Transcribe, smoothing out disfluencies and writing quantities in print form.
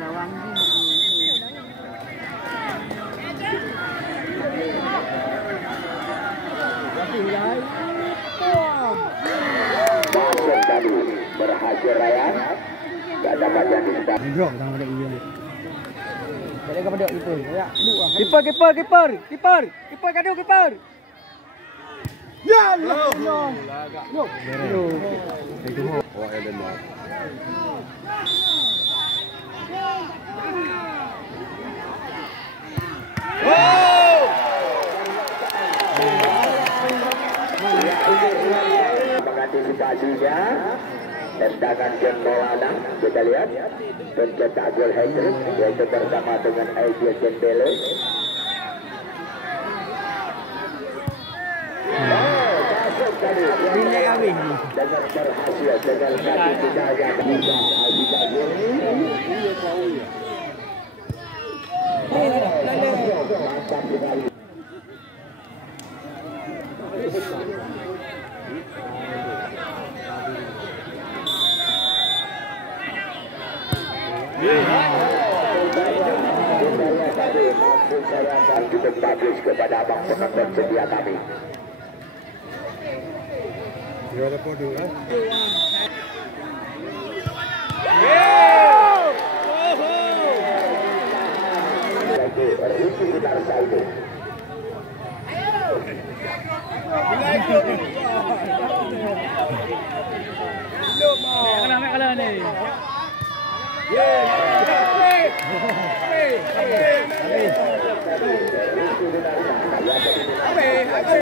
Bawang dulu. Masuk tadi berhasil Raya. Tak dapat yang disebut. Drop sama ada iya. Jadi kepada itu ya dua. Kiper kadu kiper. Ya Allah. Yo. Itu mau. Oh, Eden. Mengantisipasinya tendangan John Maulana, kita lihat pencetak gol hat-trick yaitu bersama dengan Aidil Dembele. Masuk tadi Ini kami. dengan berhasil dengan kaki tidaknya bisa Aidil mantap sekali. Cukup bagus kepada abang penonton setia kami. Ricky Sudarsa itu. Kalah ni. Ricky Sudarsa.